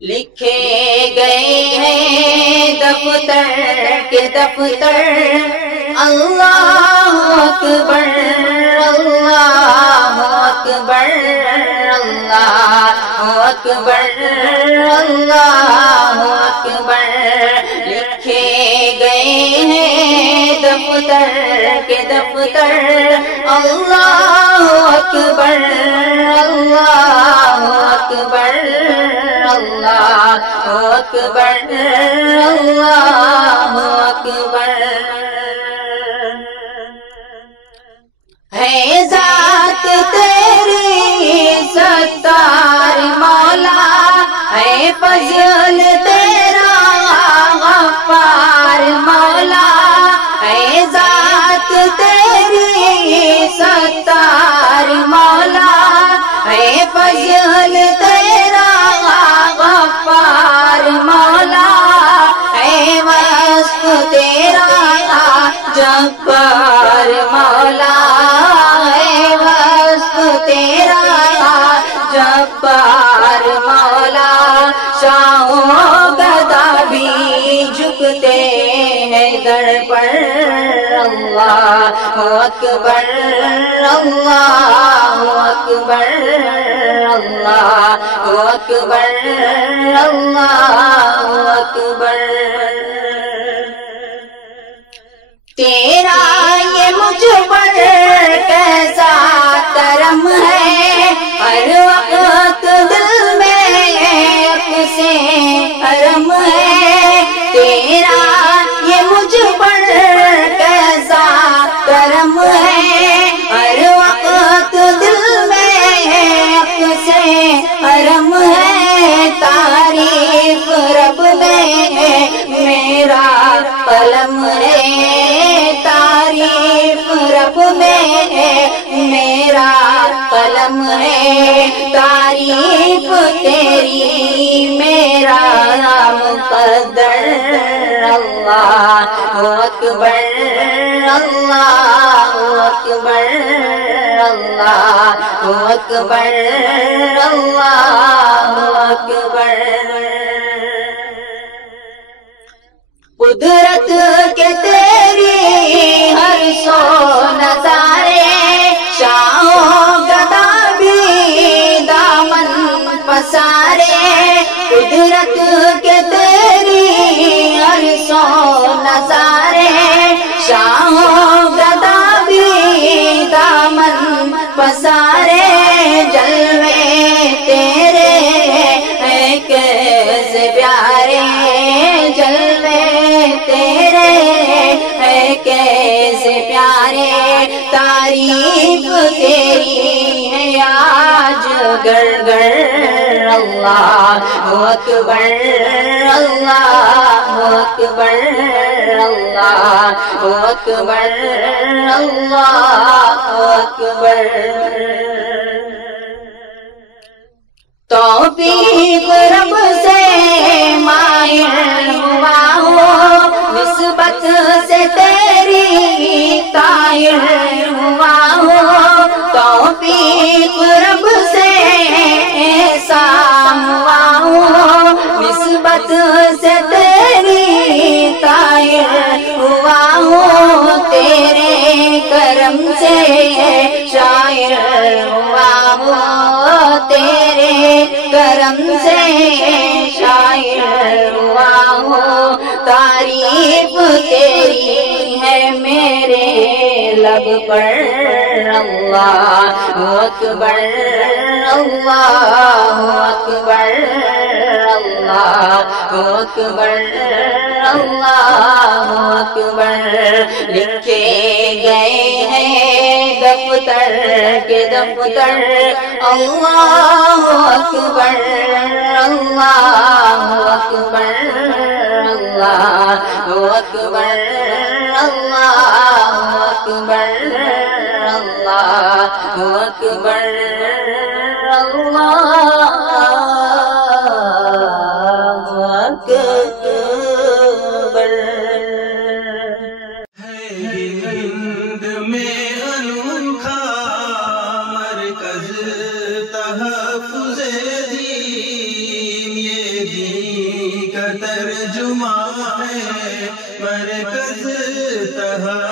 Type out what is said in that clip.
لکھے گئے ہیں دفتر کے دفتر، اللہ اکبر اللہ اکبر اللہ اکبر اللہ اکبر۔ لکھے گئے ہیں دفتر کے دفتر، اللہ اکبر اللہ اکبر اللہ اکبر اللہ اکبر۔ ہے ذات تیری ستار مولا، ہے فضل تیرا غفار مولا، ہے ذات تیری ستار مولا، ہے فضل تیرا غفار مولا، ہے وصف تیرا جبار مولا، جبار مولا۔ شاہوں گدا بھی جھکتے ہیں در پر، اللہ اکبر اللہ اکبر اللہ اکبر اللہ اکبر۔ تیرا یہ مجھ پر کیسا کرم ہے، ہر وقت دل میں اپ سے حرم ہے۔ تیرا یہ مجھ پر کیسا کرم ہے، ہر وقت دل میں اپ سے حرم ہے۔ تعریف رب میں میرا قلم ہے، تعریف رب میں میرا قلم ہے۔ تعریف تیری میرا مقدر، اللہ اکبر اللہ اکبر اللہ اکبر اللہ اکبر۔ قدرت کے تیری ہر سو نظارے، شاہوں گدا بھی دامن پسارے۔ قدرت کے تیری ہر سو نظارے، شاہوں گدا بھی دامن پسارے۔ جلوے تیرے ہیں کیسے پیارے، جلوے تیرے ہیں کیسے پیارے۔ تعریف تیری ہے آج گر گر، اللہ اکبر اللہ اکبر اللہ اکبر اللہ اکبر۔ توفیق رب سے مائل ہوا ہوں، نسبت سے تیری قائل ہوا ہوں۔ توفیق رب سے ایسا ہوا ہوں، نسبت سے تیری قائل ہوا ہوں۔ تیرے کرم سے شاعر ہوا ہوں، تیرے کرم سے شاعر ہوا ہوں۔ تعریف تیری ہے میرے لب پر، اللہ اکبر اللہ اکبر اللہ اکبر اللہ اکبر۔ لکھے گئے ہیں دفتر کے دفتر، اللہ اکبر اللہ اکبر اللہ اکبر اللہ اکبر اللہ اکبر اللہ اکبر۔ ہند میں انوکھا مرکز تحفظ دین، یہ ترجمہ ہے مرکز تہا